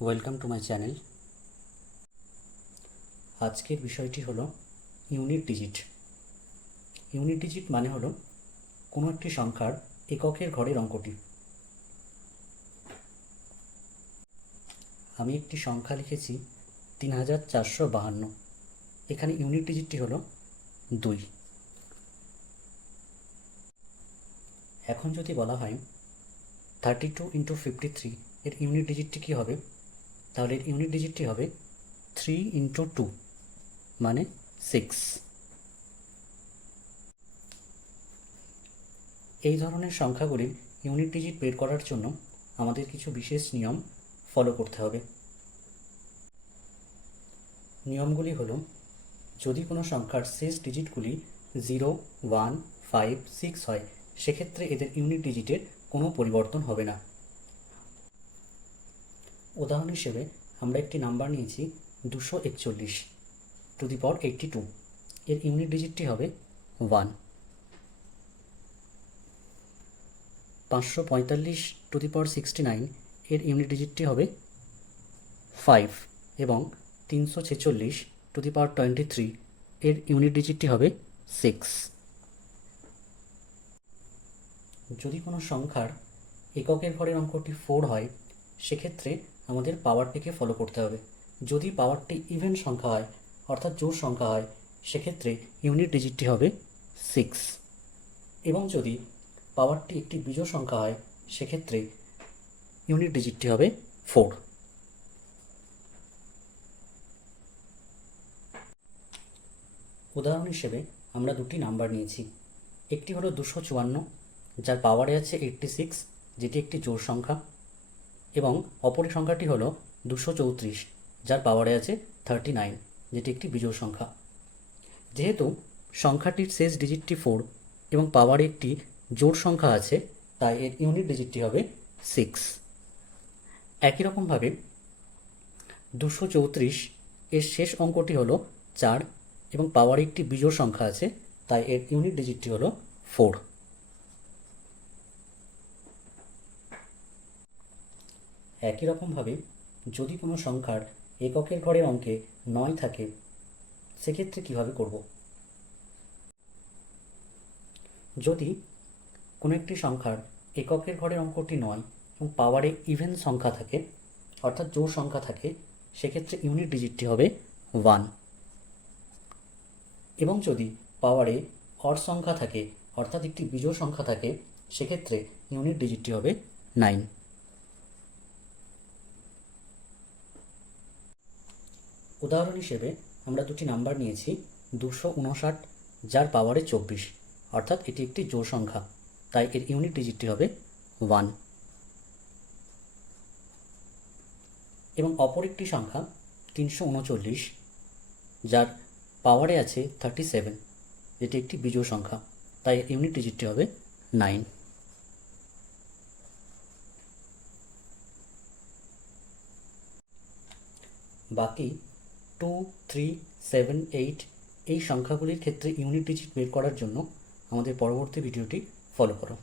Welcome to my channel আজকের বিষয়টি হলো ইউনিট ডিজিট ইউনিট ডিজিট মানে হলো কোনো একটি সংখ্যার এককের ঘরের অঙ্কটি। আমি একটি সংখ্যা লিখেছি তিন হাজার চারশো বাহান্ন। এখানে ইউনিট ডিজিটটি হলো দুই। এখন যদি বলা হয় thirty two into fifty three এর ইউনিট ডিজিটটি কী হবে? তাহলে ইউনিট ডিজিটটি হবে থ্রি ইন্টু টু মানে সিক্স এই ধরনের সংখ্যাগুলির ইউনিট ডিজিট বের করার জন্য আমাদের কিছু বিশেষ নিয়ম ফলো করতে হবে। নিয়মগুলি হলো, যদি কোনো সংখ্যার শেষ ডিজিটগুলি জিরো ওয়ান ফাইভ সিক্স হয়, সেক্ষেত্রে এদের ইউনিট ডিজিটের কোনো পরিবর্তন হবে না। উদাহরণ হিসেবে আমরা একটি নাম্বার নিয়েছি দুশো একচল্লিশ to the power eighty two এর ইউনিট ডিজিটটি হবে ওয়ান পাঁচশো পঁয়তাল্লিশ to the power sixty nine এর ইউনিট ডিজিটটি হবে ফাইভ এবং তিনশো ছেচল্লিশ to the power twenty three এর ইউনিট ডিজিটটি হবে সিক্স যদি কোনো সংখ্যার এককের ঘরের অঙ্কটি ফোর হয়, সেক্ষেত্রে আমাদের পাওয়ারটিকে ফলো করতে হবে। যদি পাওয়ারটি ইভেন সংখ্যা হয়, অর্থাৎ জোর সংখ্যা হয়, সেক্ষেত্রে ইউনিট ডিজিটটি হবে সিক্স এবং যদি পাওয়ারটি একটি বিজোড় সংখ্যা হয়, সেক্ষেত্রে ইউনিট ডিজিটটি হবে ফোর উদাহরণ হিসেবে আমরা দুটি নাম্বার নিয়েছি। একটি হলো দুশো চুয়ান্ন, যার পাওয়ারে আছে এইট্টি সিক্স যেটি একটি জোর সংখ্যা। এবং অপর সংখ্যাটি হলো দুশো চৌত্রিশ, যার পাওয়ারে আছে থার্টি নাইন যেটি একটি বিজোড় সংখ্যা। যেহেতু সংখ্যাটির শেষ ডিজিটটি ফোর এবং পাওয়ারে একটি জোড় সংখ্যা আছে, তাই এর ইউনিট ডিজিটটি হবে সিক্স একই রকমভাবে দুশো চৌত্রিশ এর শেষ অঙ্কটি হলো চার এবং পাওয়ারে একটি বিজোড় সংখ্যা আছে, তাই এর ইউনিট ডিজিটটি হলো ফোর একই রকমভাবে যদি কোনো সংখ্যার এককের ঘরের অঙ্কে নয় থাকে, সেক্ষেত্রে কীভাবে করব? যদি কোনো একটি সংখ্যার এককের ঘরের অঙ্কটি নয় এবং পাওয়ারে ইভেন সংখ্যা থাকে, অর্থাৎ জোর সংখ্যা থাকে, সেক্ষেত্রে ইউনিট ডিজিটটি হবে ওয়ান এবং যদি পাওয়ারে অর সংখ্যা থাকে, অর্থাৎ একটি বিজোড় সংখ্যা থাকে, সেক্ষেত্রে ইউনিট ডিজিটটি হবে নাইন উদাহরণ হিসেবে আমরা দুটি নাম্বার নিয়েছি দুশো উনষাট, যার পাওয়ারে চব্বিশ, অর্থাৎ এটি একটি জোড় সংখ্যা, তাই এর ইউনিট ডিজিটটি হবে ওয়ান। এবং অপর একটি সংখ্যা তিনশো উনচল্লিশ, যার পাওয়ারে আছে থার্টি সেভেন যেটি একটি বিজোড় সংখ্যা, তাই এর ইউনিট ডিজিটটি হবে নাইন। বাকি টু থ্রি সেভেন এইট এই সংখ্যাগুলির ক্ষেত্রে ইউনিট ডিজিট বের করার জন্য আমাদের পরবর্তী ভিডিওটি ফলো করো।